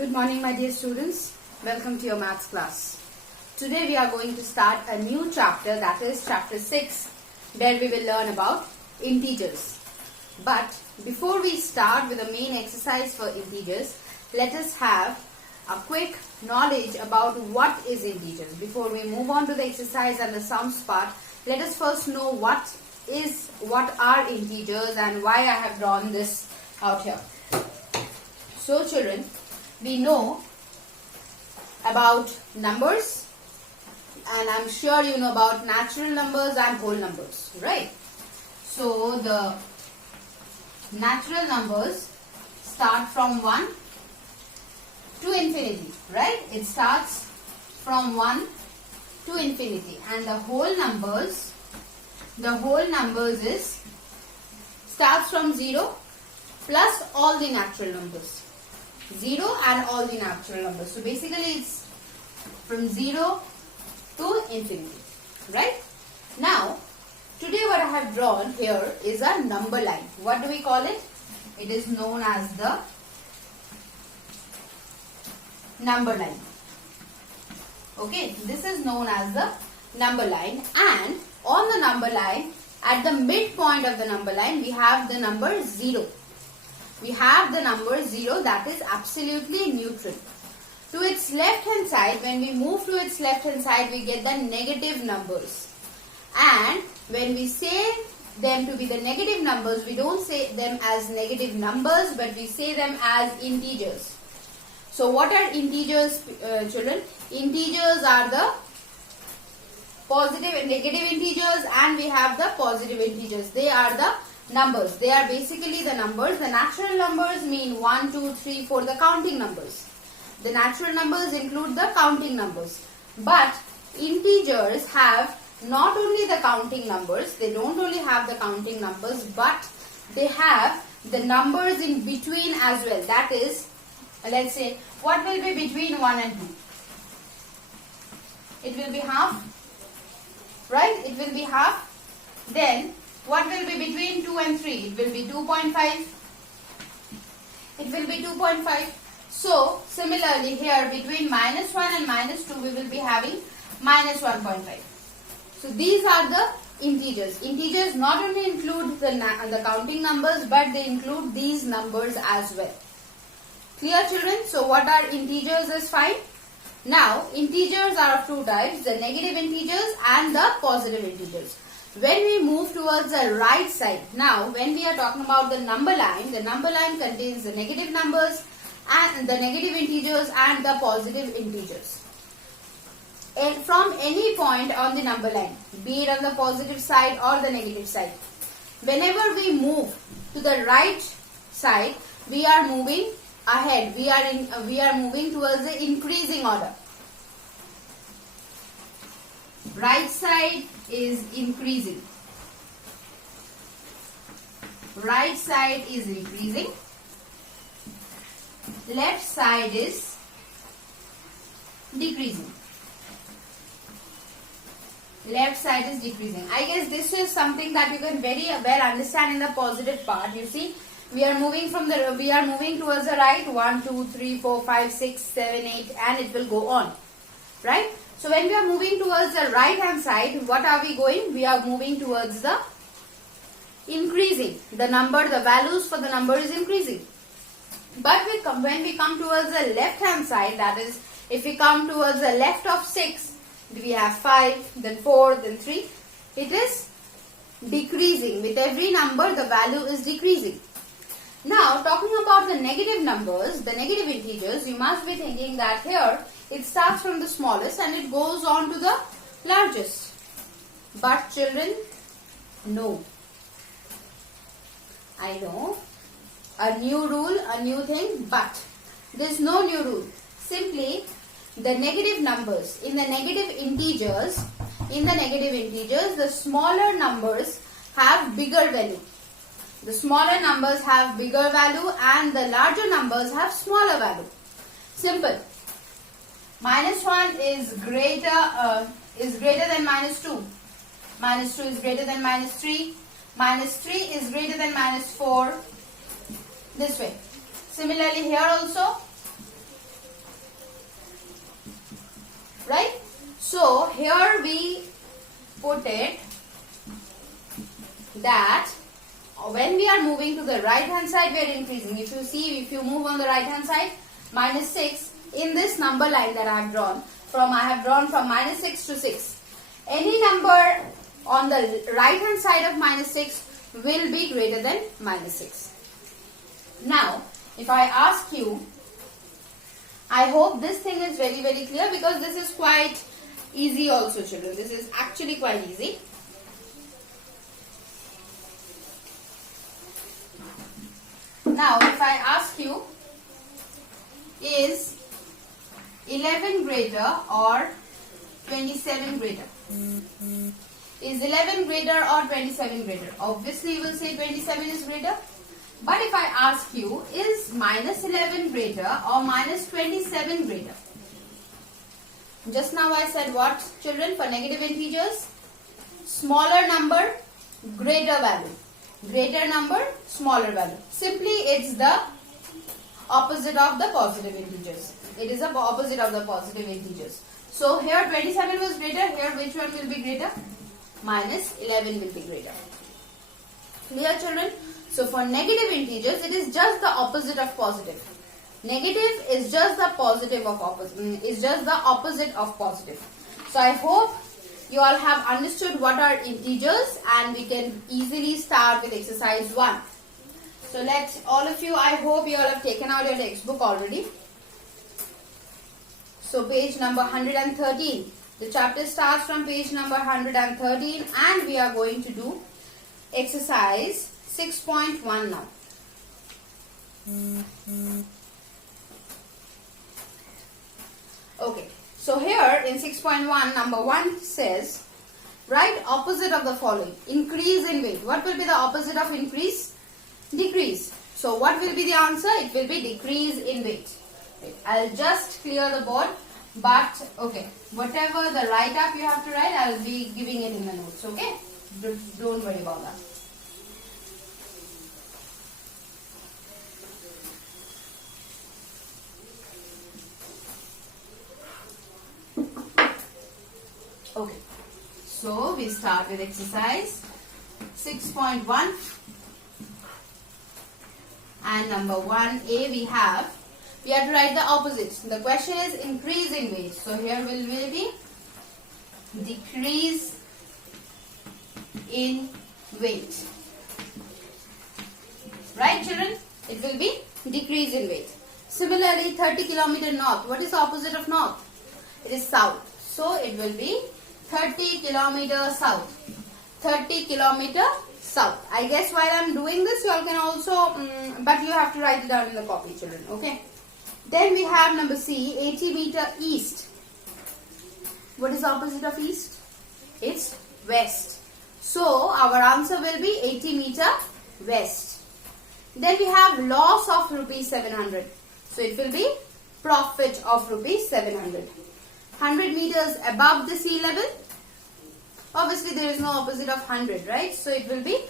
Good morning, my dear students. Welcome to your maths class. Today we are going to start a new chapter, that is chapter 6, where we will learn about integers. But before we start with the main exercise for integers, let us have a quick knowledge about what is integers. Before we move on to the exercise and the sums part, let us first know what are integers and why I have drawn this out here. So children, we know about numbers, and I'm sure you know about natural numbers and whole numbers, right? So the natural numbers start from 1 to infinity, right? It starts from 1 to infinity, and the whole numbers is starts from 0 plus all the natural numbers. 0 and all the natural numbers. So basically it's from 0 to infinity, right? Now, today what I have drawn here is a number line. What do we call it? It is known as the number line. Okay, this is known as the number line, and on the number line, at the midpoint of the number line, we have the number 0. We have the number 0, that is absolutely neutral. To its left hand side, when we move to its left hand side, we get the negative numbers. And when we say them to be the negative numbers, we don't say them as negative numbers, but we say them as integers. So what are integers, children? Integers are the positive and negative integers, and we have the positive integers. They are the numbers. They are basically the numbers. The natural numbers mean 1, 2, 3, 4, the counting numbers. The natural numbers include the counting numbers. But integers have not only the counting numbers, they don't only have the counting numbers, but they have the numbers in between as well. That is, let's say, what will be between 1 and 2? It will be half, right? It will be half. Then, what will be between 2 and 3? It will be 2.5. It will be 2.5. So, similarly here between minus 1 and minus 2, we will be having minus 1.5. So, these are the integers. Integers not only include the counting numbers, but they include these numbers as well. Clear, children? So, what are integers is fine. Now, integers are of two types, the negative integers and the positive integers. When we move towards the right side, now when we are talking about the number line contains the negative numbers and the negative integers and the positive integers. And from any point on the number line, be it on the positive side or the negative side, whenever we move to the right side, we are moving ahead. We are moving towards the increasing order. Right side is increasing. Right side is increasing. Left side is decreasing. Left side is decreasing. I guess this is something that you can very well understand in the positive part. You see, we are moving towards the right. 1, 2, 3, 4, 5, 6, 7, 8, and it will go on. Right? So when we are moving towards the right hand side, what are we going? We are moving towards the increasing. The values for the number is increasing. But when we come towards the left hand side, that is, if we come towards the left of 6, we have 5, then 4, then 3. It is decreasing. With every number, the value is decreasing. Now, talking about the negative numbers, the negative integers, you must be thinking that here, it starts from the smallest and it goes on to the largest. But children, no. I know. A new rule, a new thing, but there is no new rule. Simply, the negative numbers, in the negative integers, the smaller numbers have bigger value. The smaller numbers have bigger value and the larger numbers have smaller value. Simple. Minus 1 is greater than minus 2. Minus 2 is greater than minus 3. Minus 3 is greater than minus 4. This way. Similarly here also, right? So here we put it that when we are moving to the right hand side, we are increasing. If you see, if you move on the right hand side, -6 in this number line that I have drawn from -6 to 6. Any number on the right hand side of -6 will be greater than -6. Now, if I ask you, I hope this thing is very, very clear, because this is quite easy also, children. This is actually quite easy. Now, if I ask you, is 11 greater or 27 greater? Is 11 greater or 27 greater? Obviously, you will say 27 is greater. But if I ask you, is -11 greater or -27 greater? Just now I said what, children, for negative integers? Smaller number, greater value. Greater number, smaller value. Simply, it's the opposite of the positive integers. It is the opposite of the positive integers. So here 27 was greater. Here which one will be greater? -11 will be greater. Clear, children? So for negative integers, it is just the opposite of positive. Negative is just the opposite of positive. So I hope you all have understood what are integers, and we can easily start with exercise 1. So all of you, I hope you all have taken out your textbook already. So page number 113. The chapter starts from page number 113, and we are going to do exercise 6.1 now. Okay, so here in 6.1, number 1 says, write opposite of the following. Increase in weight. What will be the opposite of increase? Decrease. So what will be the answer? It will be decrease in weight. I'll just clear the board, but okay, whatever the write up you have to write, I'll be giving it in the notes, okay? Don't worry about that. Okay, so we start with exercise 6.1, and number 1A we have to write the opposite. The question is increase in weight. So here will be decrease in weight. Right, children? It will be decrease in weight. Similarly, 30 km north. What is the opposite of north? It is south. So it will be 30 km south. 30 km south. I guess while I am doing this, you all can also, but you have to write it down in the copy, children. Okay. Then we have number C, 80 meter east. What is the opposite of east? It's west. So our answer will be 80 meter west. Then we have loss of rupees 700. So it will be profit of rupees 700. 100 meters above the sea level. Obviously there is no opposite of 100, right? So it will be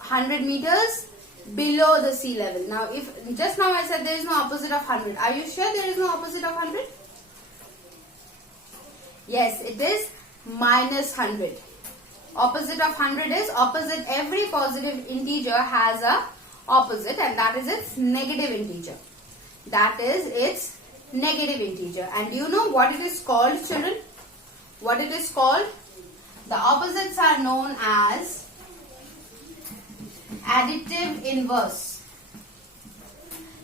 100 meters below the sea level. Now if just now I said there is no opposite of 100. Are you sure there is no opposite of 100? Yes, it is -100. Opposite of 100 is opposite. Every positive integer has a opposite, and that is its negative integer. That is its negative integer. And do you know what it is called, children? What it is called? The opposites are known as additive inverse.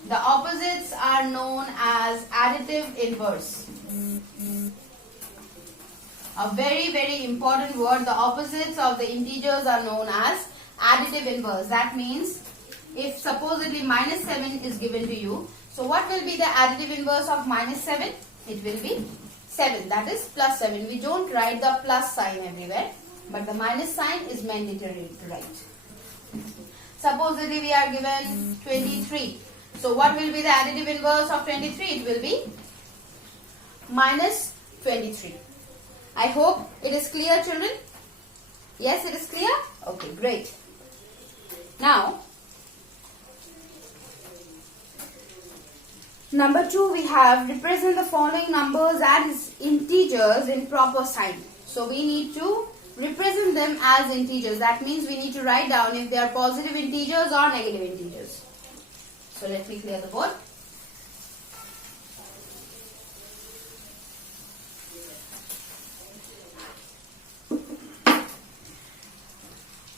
The opposites are known as additive inverse. A very, very important word. The opposites of the integers are known as additive inverse. That means if supposedly -7 is given to you, so what will be the additive inverse of -7? It will be 7. That is +7. We don't write the plus sign everywhere, but the minus sign is mandatory to write. Supposedly we are given 23. So what will be the additive inverse of 23? It will be -23. I hope it is clear, children. Yes, it is clear? Okay, great. Now, Number 2, we have represent the following numbers as integers in proper sign. So we need to represent them as integers. That means we need to write down if they are positive integers or negative integers. So let me clear the board.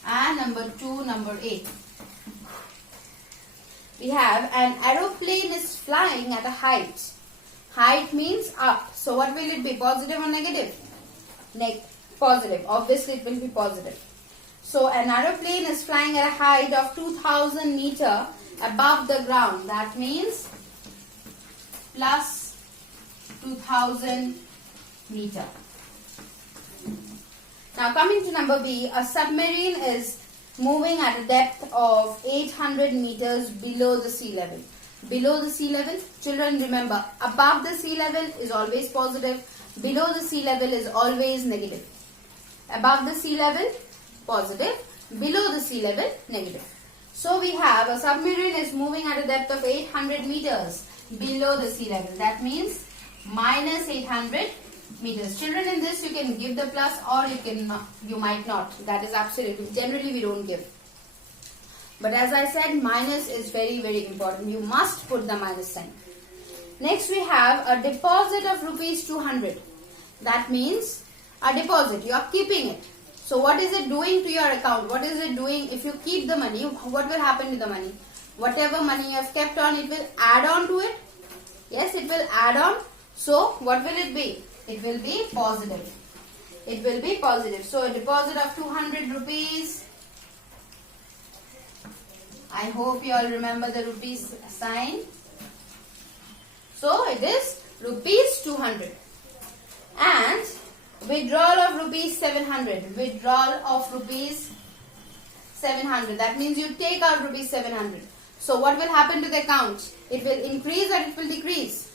And number 2, number 8. We have an aeroplane is flying at a height. Height means up. So what will it be? Positive or negative? Positive. Obviously it will be positive. So an aeroplane is flying at a height of 2000 meter above the ground. That means plus 2000 meter. Now coming to number B, a submarine is moving at a depth of 800 meters below the sea level. Below the sea level, children remember, above the sea level is always positive, below the sea level is always negative. Above the sea level, positive, below the sea level, negative. So we have a submarine is moving at a depth of 800 meters below the sea level. That means minus 800 meters. Children, in this you can give the plus or you might not. That is absolutely. Generally we don't give. But as I said, minus is very, very important. You must put the minus sign. Next we have a deposit of rupees 200. That means a deposit. You are keeping it. So what is it doing to your account? What is it doing? If you keep the money, what will happen to the money? Whatever money you have kept on, it will add on to it. Yes, it will add on. So what will it be? It will be positive. It will be positive. So a deposit of 200 rupees. I hope you all remember the rupees sign. So it is rupees 200. And withdrawal of rupees 700. Withdrawal of rupees 700. That means you take out rupees 700. So what will happen to the account? It will increase or it will decrease?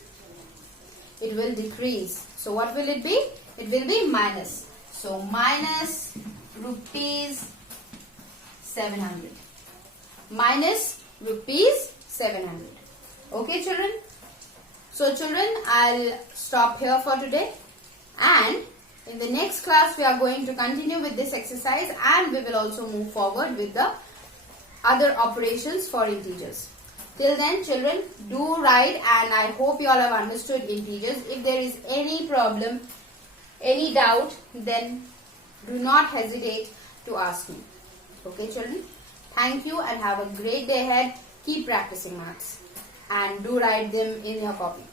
It will decrease. So what will it be? It will be minus. So minus rupees 700. Minus rupees 700. Okay, children? So children, I'll stop here for today. And in the next class, we are going to continue with this exercise and we will also move forward with the other operations for integers. Till then, children, do write, and I hope you all have understood integers. If there is any problem, any doubt, then do not hesitate to ask me. Okay, children? Thank you and have a great day ahead. Keep practicing maths and do write them in your copy.